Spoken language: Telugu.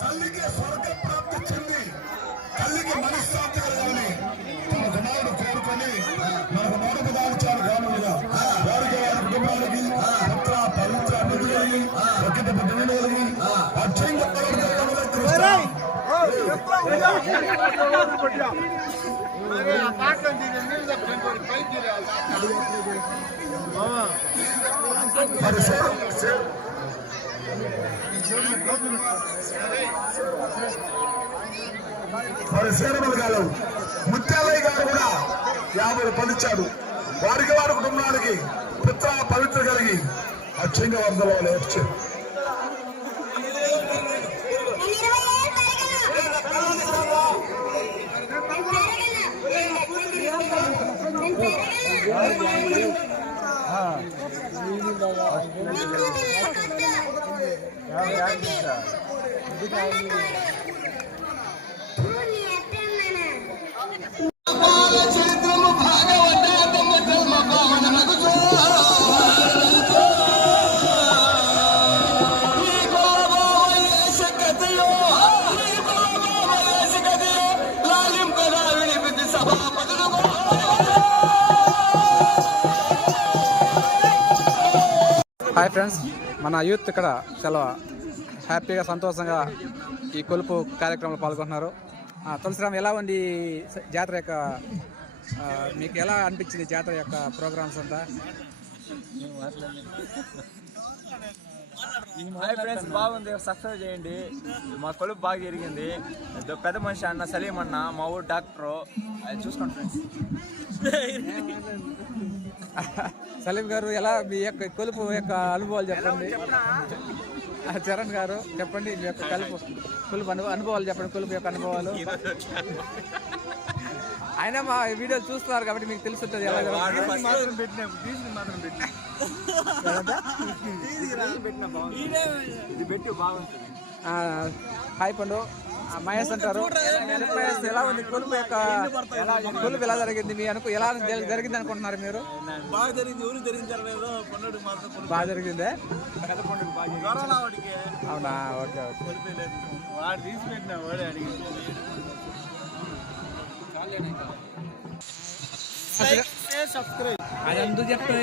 తల్లికి స్వర్గ ప్రాప్తి చెంది తల్లికి మనశ్శాంతి కలగాలని తన కుమారుడు కోరుకొని మన కుమారుడు దాల్చారు కానుగా వారికి వారి కుటుంబాలకి పుత్ర పవిత్ర అభివృద్ధి కలిగి ఒకటి పుట్టిన కలిగి అక్షయంగా మరి సేనమలు గారు ముత్యాలయ్య గారు కూడా 50 రూపాయలు ఇచ్చాడు. వారికి వారి కుటుంబానికి పుత్ర పవిత్ర కలిగి అక్షయంగా వర్ధలో వచ్చారు. హాయ్ ఫ్రెండ్స్, మన యూత్ ఇక్కడ చాలా హ్యాపీగా సంతోషంగా ఈ కొలుపు కార్యక్రమంలో పాల్గొంటున్నారు. తులసిరామ్, ఎలా ఉంది జాతర యొక్క, మీకు ఎలా అనిపించింది జాతర యొక్క ప్రోగ్రామ్స్ అంతా? హాయ్ ఫ్రెండ్స్, బాగుంది. సబ్స్క్రైబ్ చేయండి. మా కొలుపు బాగా జరిగింది. పెద్ద మనిషి అన్న సలీం అన్న, మా ఊరు డాక్టరు, అది చూసుకోండి ఫ్రెండ్స్. సలీం గారు, ఎలా మీ యొక్క కొలుపు యొక్క అనుభవాలు చెప్పండి. చరణ్ గారు చెప్పండి, మీ యొక్క కొలుపు అనుభవాలు చెప్పండి. కొలుపు యొక్క అనుభవాలు అయినా మా వీడియోలు చూస్తున్నారు కాబట్టి మీకు తెలుసుంటుంది. ఎలా హాయ్ పండు, మహేష్ అంటారు. మహేష్, ఎలా ఉంది కొలుపు యొక్క కొలుపు ఎలా జరిగింది? మీ ఎలా జరిగింది అనుకుంటున్నారు మీరు? బాగా జరిగింది. ఊరు జరిగింది. బాగా జరిగిందే. అవునా? Okay okay. అది ఎందుకు చెప్తా